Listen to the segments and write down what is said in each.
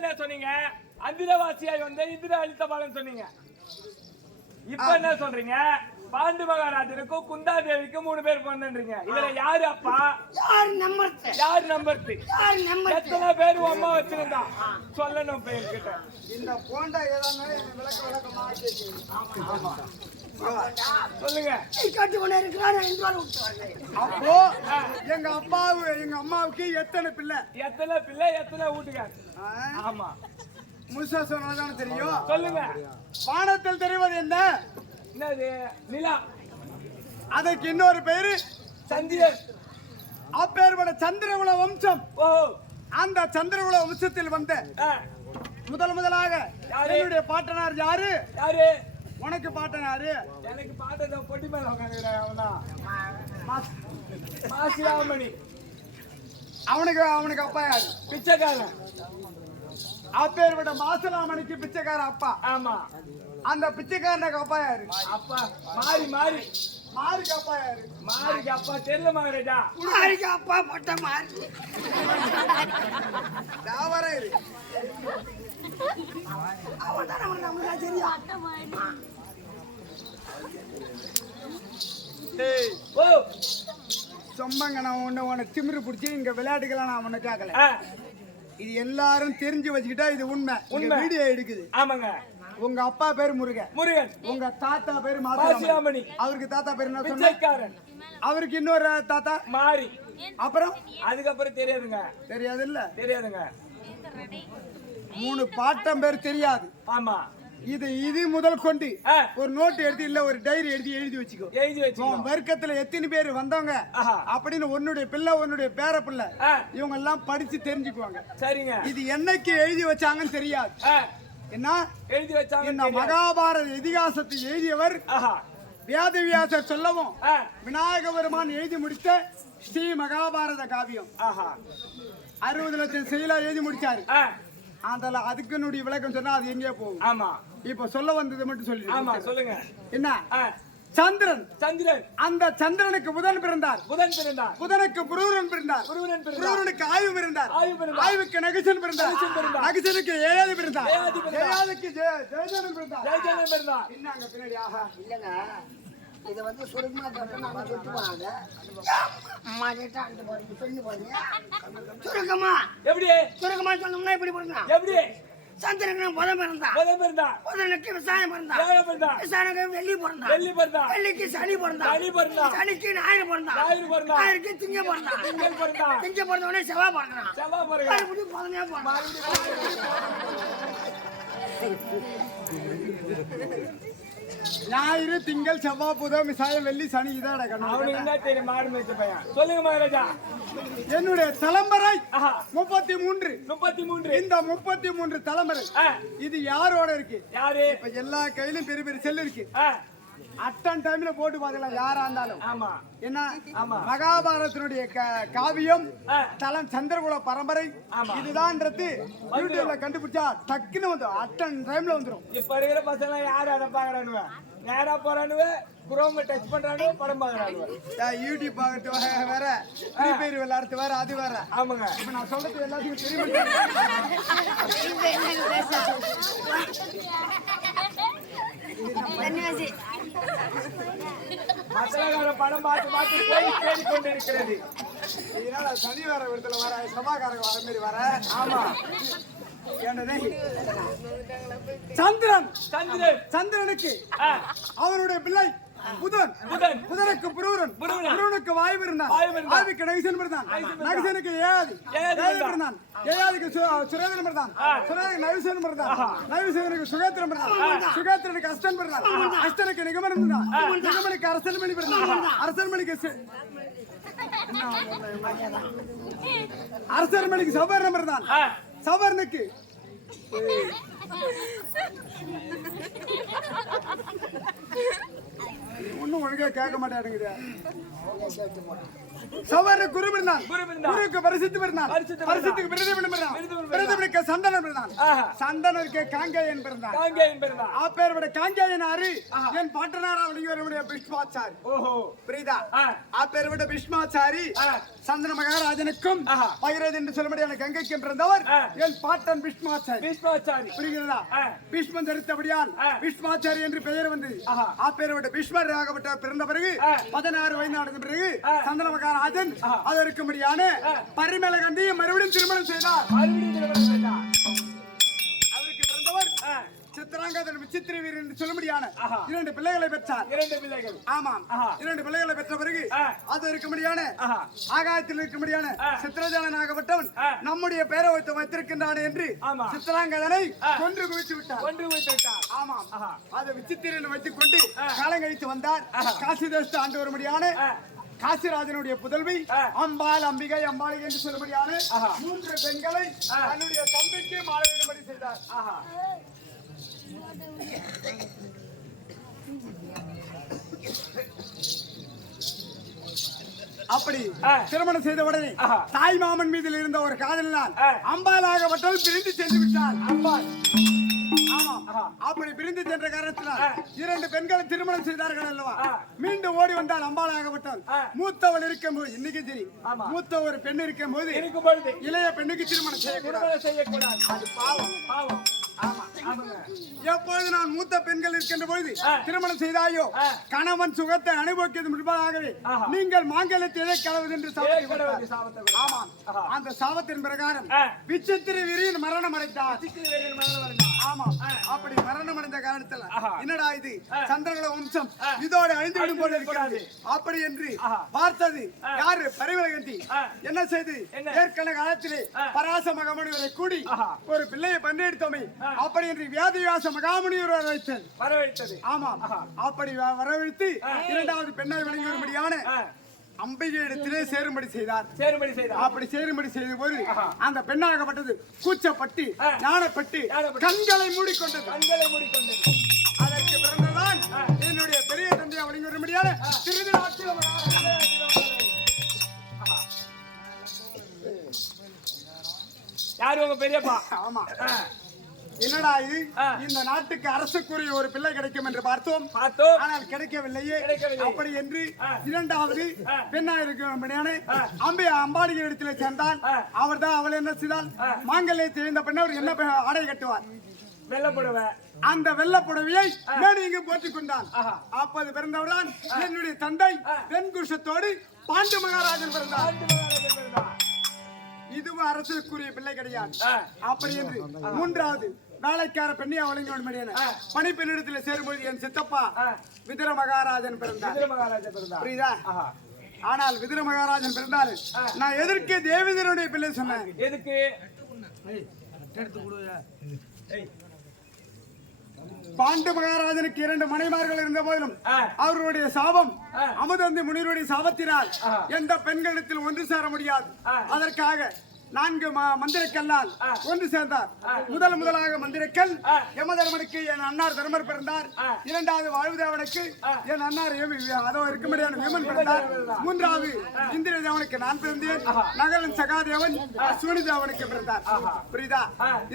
என்ன சொன்னீங்க? அந்திரவாசியாய் வந்த இந்திர அளித்த பலன் சொன்னீங்க. இப்ப என்ன சொல்றீங்க? பாண்டு மகாராஜனுக்கும் குந்தாதேவிக்கும் 3 பேர் பிறந்தன்றீங்க. இதுல யாரு அப்பா, யார் நம்பர்த், யார் நம்பர்த், எத்தனை பேர் அம்மா வச்சிருந்தா சொல்லணும் பேர் கிட்ட. இந்த போண்டா ஏதானே விளக்கமா ஆமா சொல்லுங்க. அப்போ எங்க அம்மாவுக்கு எத்தனை பிள்ளை, எத்தனை வீட்டுக்கார்? ஆமா முழுசா சொன்னாதான் தெரியும். சொல்லுங்க. வானத்தில் தெரிவது என்ன? என்னது? நிலா. அதற்கு இன்னொரு பேரு சந்திரன். அப்பேற்பட்ட சந்திரகுல வம்சம். ஓ, அந்த சந்திரகுல வம்சத்தில் வந்த முதலாக என்னுடைய பாட்டனார் யாரு? யாரு? உனக்கு பாட்டனாரு? எனக்கு பாட்டத பொட்டி மேல உட்கார்ந்துறான். அவனா மாசிராமணி. அவனுக்கு அப்பா யாரு? பிச்சைக்காரன். அப்பேற்பட்ட மாசிராமணிக்கு பிச்சைக்கார அப்பா. ஆமா. அந்த பிச்சைக்காரனுக்கு அப்பா யாரு? அப்பா மாரிக்கு அப்பா யாரு? மாரிக்கு அப்பா தெரியல மகாராஜா. மாரிக்கு அப்பா பட்ட மாரி தாவர இரு. அவன்தான் நமக்கு தெரியும். டேய் ஓ சொம்மங்க, நான் உன்னை திமிரு பிடிச்சி இங்க விளையாட்டுக்கலாம் நான் உன்னை கேட்கல. இது எல்லாரும் தெரிஞ்சு வச்சுக்கிட்டா இது உண்மை. வீடியோ எடுக்குது. ஆமாங்க. உங்க அப்பா பேரு முருகன், உங்க தாத்தா பேரு மாசிராமணி. அவருக்கு தாத்தா பேரு என்ன சொன்னாரு? அவருக்கு இன்னொரு தாத்தா மாரி. அப்புறம் அதுக்கப்புறம் தெரியாதுங்க. தெரியாதுங்க. 3 பாட்டம் பேர் தெரியாது. ஆமா. இது முதல் கொண்டு ஒரு நோட்டு எடுத்து இல்ல ஒரு டைரி எழுதி வச்சுக்கோ. வர்க்கத்துல எத்தனை பேர் வந்தவங்க அப்படின்னு உன்னுடைய பிள்ளை, உன்னுடைய பேர பிள்ளை இவங்க எல்லாம் படிச்சு தெரிஞ்சுக்குவாங்க. சரிங்க. இது என்னைக்கு எழுதி வச்சாங்கன்னு தெரியாது. என்ன எழுதி வச்சாங்க? இந்த மகாபாரத இதிகாசத்தை எழுதியவர் வேதவியாசர் சொல்லவும் விநாயக பெருமான் எழுதி முடித்த ஸ்ரீ மகாபாரத காவியம் 60 லட்சம் செயலா எழுதி முடிச்சாரு. அதுக்கு விளக்கம் சொன்னா அது எங்கே போகும்? ஆமா. இப்ப சொல்ல வந்தது மட்டும் சொல்லி. ஆமா சொல்லுங்க. என்ன? சந்திரன். அந்த சந்திரனுக்கு புதன் பிறந்தார். புதனுக்கு புரூரன் பிறந்தார். புரூரனுக்கு ஆய்வு பிறந்தார். ஆய்வுக்கு நகுசன் பிறந்தார். நகுசனுக்கு ஏயாது பிறந்தார். ஏயாதுக்கு ஜெயஜனன் பிறந்தார். என்னங்க பின்னாடி? ஆஹா இல்லங்க, இதை வந்து சுருக்கமா நம்ம சொல்லிட்டு போறாங்க. சுருக்கமா சுருக்கமா சொன்னோம்னா இப்படி போடுங்க. எப்படி? சந்திரனுக்கு புதன் பிறந்தா. புதனுக்கு விசாயம் பிறந்தா. விசாயனுக்கு வெள்ளி பிறந்தா. வெள்ளிக்கு சனி பிறந்தா. சனிக்கு ஞாயிறு பிறந்தா. ஞாயிறுக்கு திங்க பிறந்தா. திங்க பிறந்த உடனே செவ்வாய் பிறந்தான். மறுபடியும் புதனே பிறந்தான். ஞாயிறு, திங்கள், செவ்வாய், புதன், விசாயம், வெள்ளி, சனி. இதான் சொல்லுங்க மகாராஜா. என்னுடைய தலைமுறை 33. இந்த 33 தலைமுறை இது யாரோட இருக்கு? இப்ப எல்லா கையிலும் பெரிய பெரிய செல் இருக்கு. அட்டன் டைம்ல போட்டு பாக்கலாம் யாரா இருந்தாலும். என்ன? மகாபாரதத்தினுடைய காவியம் தலம் சந்திரகுல பரம்பரை இதுதான்றது யூடியூப்ல கண்டுபிடிச்சா டக்குன்னு வந்து அட்டன் டைம்ல வந்துடும். இப்ப இருக்கிற பசங்க யாரு அதை பாக்குறானுவ? நேரா போறானுவ, குரோம டச் பண்றானுவ, படம் பாக்குறானுவ. யூடியூப் பாக்குறது வேற, ஃப்ரீ ஃபயர் விளையாடுறது வேற, அது வேற. ஆமாங்க. இப்ப நான் சொல்றது எல்லாத்துக்கும் தெரியும். மசாலாக்கார படம் பார்த்து தேடி கொண்டிருக்கிறது. இதனால சனிவார விடத்துல வர, சபாக்காரங்க வர மாதிரி வர. ஆமா. சந்திரனுக்கு அவருடைய பிள்ளை புதன். புதனுக்கு புரூரன். புரூனுக்கு வாயு இருந்தான். வாயுக்கு நகிசன் பிறந்தான். நகிசனுக்கு ஏயாது பிறந்தான். ஏயாதுக்கு சுரேந்திரன் பிறந்தான். சுரேந்திரனுக்கு நவிசன் பிறந்தான். நவிசனுக்கு சுகேத்திரன் பிறந்தான். சுகேத்திரனுக்கு அஸ்தன் பிறந்தான். அஸ்தனுக்கு நிகமன் பிறந்தான். நிகமனுக்கு அரசன்மணி பிறந்தான். அரசன்மணிக்கு சவர்ணம் பிறந்தான். சவர்ணுக்கு ஒன்னும் ஒழுங்கா கேட்க மாட்டேங்குது. சவர குரு பிறந்தான். குரு பிறந்தான். குருக்கு பரிசுத்து பிறந்தான். பரிசுத்துக்கு பிரதிபலம் பிறந்தான். பிரதிபலுக்கு சந்தனம் பிறந்தான். சந்தனருக்கு காங்கேயன் பிறந்தான். காங்கேயன் பிறந்தான். ஆப்பேர்விட காங்கேயன் ஆறு என் பாட்டனாரா வழிவருடைய பீஷ்மாச்சாரி. ஓஹோ புரியுதா? ஆப்பேர்விட பீஷ்மாச்சாரி சந்தன மகாராஜனுக்கும் பகிரது என்று சொல்லும்படியான கங்கைக்கும் பிறந்தவர் என் பாட்டன் பீஷ்மாச்சாரி. பீஷ்மாச்சாரி புரிகிறதா? பீஷ்மன் தரித்தபடியால் பீஷ்மாச்சாரி என்று பெயர் வந்தது. ஆப்பேர்விட பீஷ்மர் ஆகப்பட்ட பிறந்த பிறகு 16 வயது நடந்த பிறகு சந்தன மகாராஜன் அதற்கும்படியான பரிமள கண்டியை மறுபடியும் திருமணம் செய்தார். அவருக்கு பிறந்தவர் சித்திராங்கதன் விசித்திர வீரன் என்று சொல்லும்படியான 2 பிள்ளைகளை பெற்றார். 2 பிள்ளைகள். ஆமாம். 2 பிள்ளைகளை பெற்ற பிறகு அது இருக்கும்படியான ஆகாயத்தில் இருக்கும்படியான சித்திரஜாலன் ஆகப்பட்டவன் நம்முடைய பெயரை வைத்திருக்கின்றான் என்று சித்திராங்கதனை கொன்று குவித்து விட்டார். ஆமாம். அதை விசித்திரன் வைத்துக் கொண்டு காலம் கழித்து வந்தார். காசி தேசத்தை ஆண்டு வரும்படியான காசிராஜனுடைய புதல்வி அம்பாள் அம்பிகை அம்பாளிகை என்று சொல்லும்படியான 3 பெண்களை தன்னுடைய தம்பிக்கு மாலையிடும்படி செய்தார். அப்படி திருமணம் செய்த உடனே தாய் மாமன் மீதில் இருந்த ஒரு காதலினால் அம்பாளாகப்பட்டவள் பிரிந்து சென்று விட்டார். அம்பாள் அப்படி பிரிந்து சென்ற காரணத்தினால் 2 பெண்களை திருமணம் செய்தார்கள் அல்லவா? மீண்டும் ஓடி வந்தால் அம்பாளாகப்பட்டவள் மூத்தவள் இருக்கும் போது இன்னைக்கு சரி மூத்த ஒரு பெண் இருக்கும் போது இளைய பெண்ணுக்கு திருமணம் செய்யக்கூடாது. அது பாவம். எப்பொழுது நான் மூத்த பெண்கள் இருக்கின்ற பொழுது திருமணம் செய்தாயோ கணவன் சுகத்தை அனுபவிக்கிறது முன்பாகவே நீங்கள் மாங்கல்யத்தை இழை கலவது என்று அந்த சாபத்தின் பிரகாரம் விசித்திர வீரன் மரணம் அடைந்தார். ஆமாம். அப்படி மரணம் அடைந்த காரணத்தில் என்னடா இது சந்திரகுல வம்சம் இதோட அழிந்து விடும் போல இருக்கிறது அப்படி என்று பார்த்தது யாரு? பரிமளகந்தி என்ன செய்து ஏற்கனவே காலத்திலே பராச மகாமுனிவரை கூடி ஒரு பிள்ளையை பண்ணெடுத்தோமே அப்படி என்று வியாதிவாச மகாமுனிவர் வரவழைத்தது. ஆமாம். அப்படி வரவழைத்து 2வது பெண்ணாய் விளங்கி வரும்படியான அம்பிகை இடத்திலே சேரும்படி செய்தார். அப்படி சேரும்படி செய்த போது அந்த பெண்ணாகப்பட்டது கூச்சப்பட்டு ஞானப்பட்டு கண்களை மூடிக்கொண்டது. அதற்கு பிறந்ததான் என்னுடைய பெரிய தந்தையை விளங்கி வரும்படியான திருநாட்டில் யாரு உங்க பெரியப்பா? ஆமா. என்னடா இது இந்த நாட்டுக்கு அரசுக்குரிய ஒரு பிள்ளை கிடைக்கும் என்று பார்த்தோம். ஆனால் கிடைக்கவில்லையே. அப்படி என்று 2வது பெண்ணா இருக்க அம்பாளிகை இடத்திலே சேர்ந்தால் அவர் தான் அவள் என்ன செய்தால் மாங்கல்யத்தை தெரிந்த பெண் அவர் என்ன ஆடை கட்டுவார்? வெள்ளப்புடவை. அந்த வெள்ளப்புடவையை மேடு இங்கு போட்டுக் கொண்டான். அப்போது பிறந்தவர்தான் என்னுடைய தந்தை வெண்குஷத்தோடு பாண்டு மகாராஜன் பிறந்தார். இதுவும் அரசுக்குரிய பிள்ளை கிடையாது. அப்படி என்று 3வது வேலைக்கார பெண்ணியா வழங்கி பணிப்பெண்ணிடத்தில் சேரும்போது என் சித்தப்பா விதிர மகாராஜன் பிறந்தார். புரியுதா? ஆனால் விதிர மகாராஜன் பிறந்தாரு நான் எதற்கு தேவேந்திரனுடைய பிள்ளை சொன்னேன்? எதுக்கு? பாண்டு மகாராஜனுக்கு 2 மனைமார்கள் இருந்த போதிலும் அவர்களுடைய சாபம் அமுதந்தி முனிவருடைய சாபத்தினால் எந்த பெண்களிடத்தில் ஒன்று சேர முடியாது. அதற்காக 4 மந்திரக்கல்லால் ஒன்று சேர்ந்தார். முதலாக மந்திரக்கல் யமதர்மனுக்கு என் அண்ணார் தர்மர் பிறந்தார். 2வது வாழ்வுதேவனுக்கு என் அண்ணார் அதோ இருக்கும்படியான விமன் பிறந்தார். 3வது இந்திர தேவனுக்கு நான் பிறந்தேன். நகலன் சகாதேவன் அஸ்வினி தேவனுக்கு பிறந்தார். புரியுதா?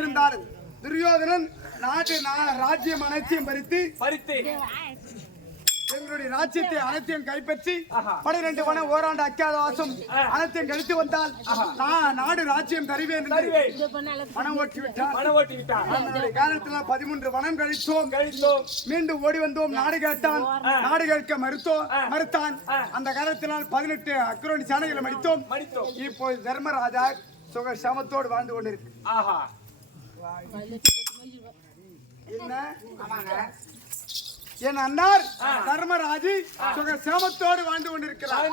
இருந்தாலும் துரியோதனன் நாட்டு ராஜ்யம் அனைத்தையும் பறித்து எங்களுடைய ராஜ்யத்தை அனைத்தையும் கைப்பற்றி 12 வன ஓராண்டு அக்கியாதவாசம் அனைத்தையும் கழித்து வந்தால் நாடு ராஜ்யம் தருவேன் மனம் ஓட்டி விட்டார். காரணத்தில் 13 வனம் கழித்தோம். மீண்டும் ஓடி வந்தோம். நாடு கேட்டான். நாடு கேட்க மறுத்தான். அந்த காலத்தினால் 18 அக்ரோனி சாணைகளை மடித்தோம். இப்போது தர்மராஜா சுக சமத்தோடு வாழ்ந்து கொண்டிருக்கு. என்ன என் அண்ணார் தர்மராஜி சுக சேமத்தோடு வாழ்ந்து கொண்டிருக்கிறார்.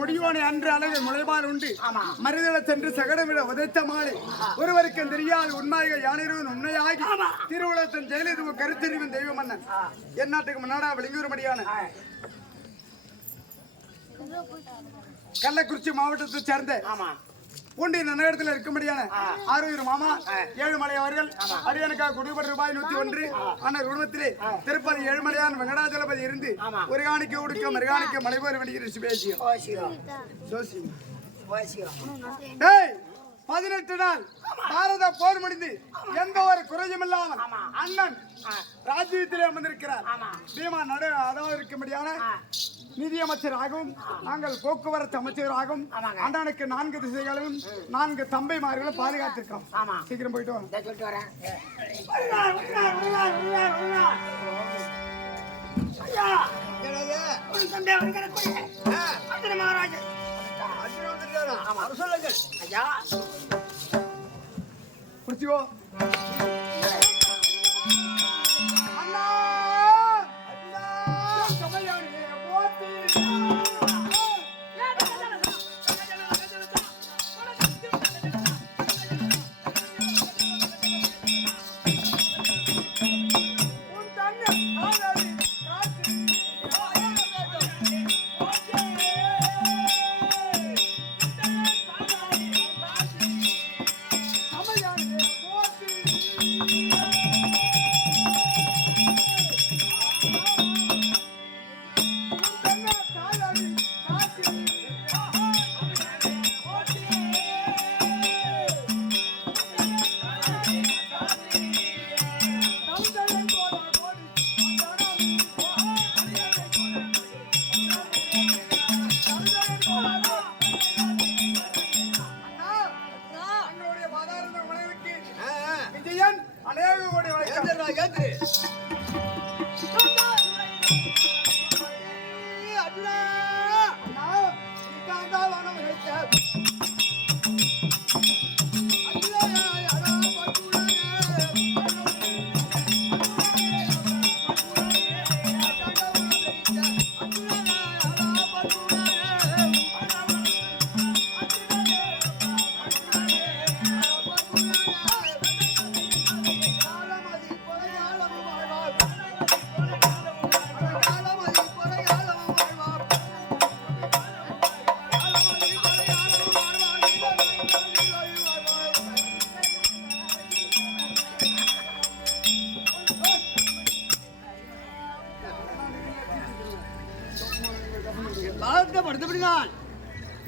முடியோனை அன்று அழகு முளைமால் உண்டு மருதள சென்று சகடமிட உதைத்த மாலை ஒருவருக்கு தெரியாது உண்மையாக யானிருவன் உண்மையாகி திருவுலகத்தின் ஜெயலலிதா கருத்தறிவின் தெய்வ மன்னன் என் நாட்டுக்கு முன்னாடா வெளியூர்மடியான கள்ளக்குறிச்சி மாவட்டத்தை சேர்ந்த பூண்டி நகரத்தில் இருக்கும்படியான ஆரோக்கிய மாமா ஏழுமலை அவர்கள் அரியனுக்காக கொடுக்கப்பட்ட ரூபாய் 101 அண்ணர் குடும்பத்திலே திருப்பதி ஏழுமலையான் வெங்கடாஜலபதி இருந்து ஒரு காணிக்க உடுக்க மறுகாணிக்க மலைபோர் வணிகர் பேசியம் 18 நாள் பாரத போர் முடிந்து எந்த ஒரு குறையும் இல்லாமல் அண்ணன் ராஜ்யத்திலே அமர்ந்திருக்கிறார் பீமா நடு அதாவது இருக்கும்படியான நிதியமைச்சராகவும் நாங்கள் போக்குவரத்து அமைச்சராகவும் அண்ணனுக்கு 4 திசைகளும் 4 தம்பைமார்களும் பாதுகாத்திருக்கிறோம். சீக்கிரம் போயிட்டு வாங்க. புடிச்சுக்கோ.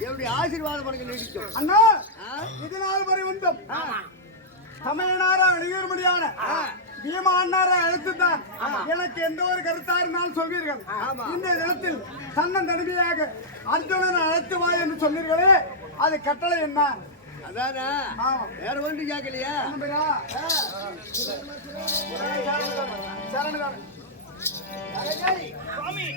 எப்படி ஆசீர்வாதம் பண்ணி நீடிக்கும் அண்ணா இது நாள் வரை வந்தோம் தமிழ்நாடா வெளியூர்மடியான பீமா அண்ணாரா எழுத்துத்தான் எனக்கு எந்த ஒரு கருத்தா இருந்தாலும் சொல்வீர்கள். இந்த இடத்தில் தன்னன் தனிமையாக அர்ஜுனன் அழைத்து வா என்று சொன்னீர்களே அது கட்டளை என்ன? அதானா வேற ஒன்று கேட்கலையா? சுவாமி